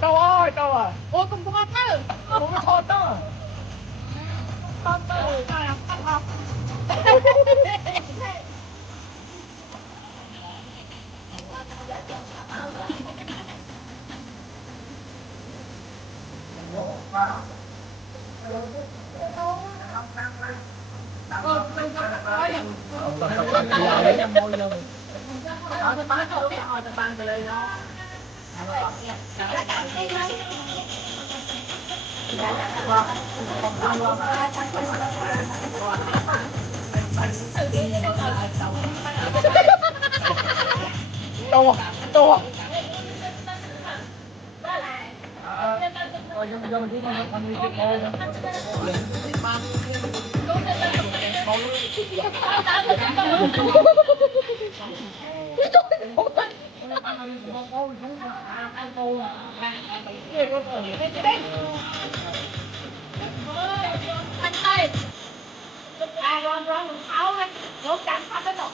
Đâu ơi, đâu à? Ôi, không có thế. Không có thọt đâu. Thọt đâu. Học. Đâu à? Đâu à? Giờ mình đi con đi tiếp thôi. Anh ơi, ron ron sáu đấy, nó cắn phát cái nọ,